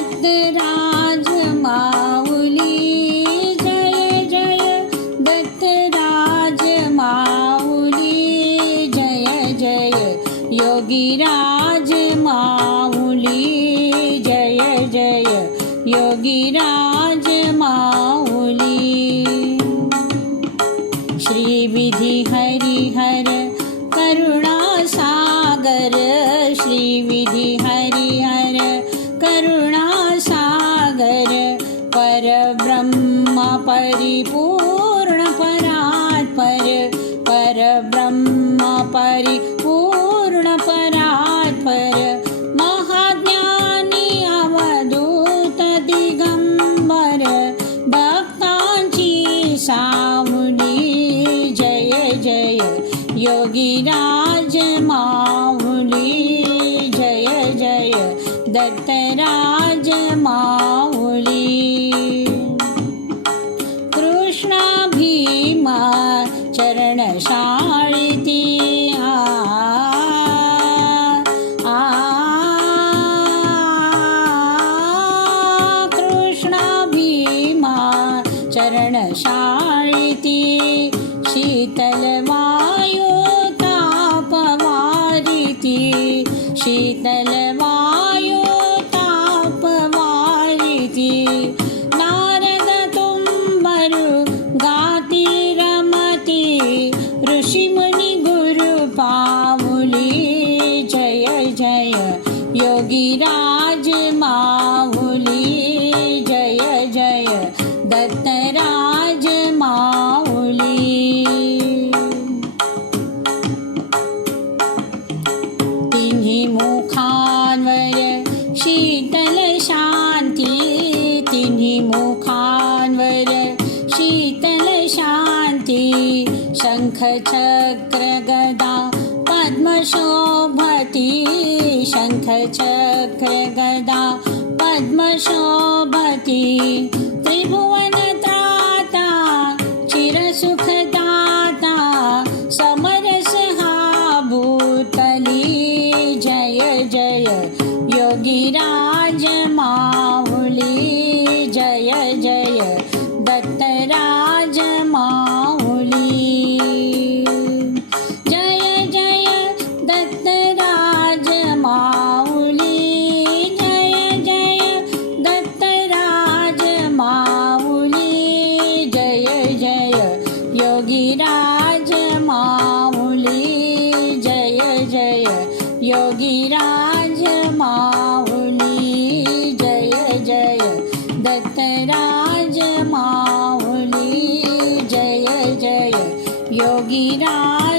दत्तराज माऊली। जय जय दत्तराज माऊली। जय जय योगीराज माऊली। जय जय योगीराज माऊली। श्रीविधि हरिहर करुणासागर श्रीविधि हरिहर परब्रह्म परिपूर्ण परात्पर परब्रह्म परिपूर्ण परात्पर महाज्ञानी अवधूत दिगंबर भक्तांची सावली जय जय। योगीराज माऊली जय जय। दत्तराज चरणशाळिती शीतलवायो तापवारिति शीतलवायो तिन्ही मुखांवर शीतल शांती तिन्ही मुखांवर शीतल शांती शंख चक्र गदा पद्मशोभती शंख चक्र गदा पद्मशोभती। त्रिभुवन त्राता योगीराज माऊली जय जय। दत्तराज माऊली जय जय। योगीराज